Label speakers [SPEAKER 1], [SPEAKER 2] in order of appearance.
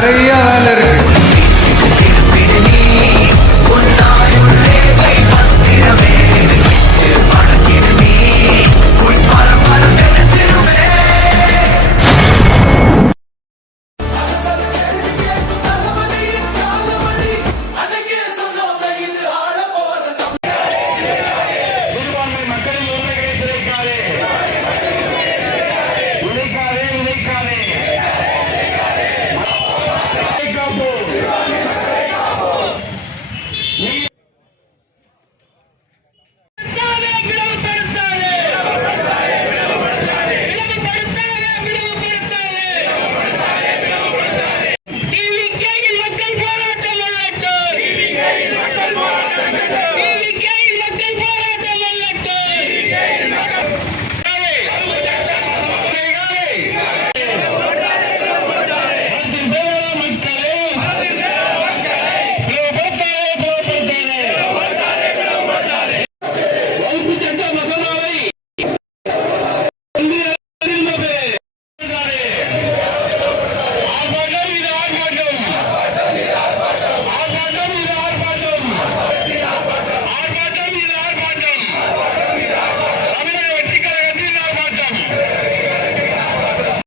[SPEAKER 1] Maria.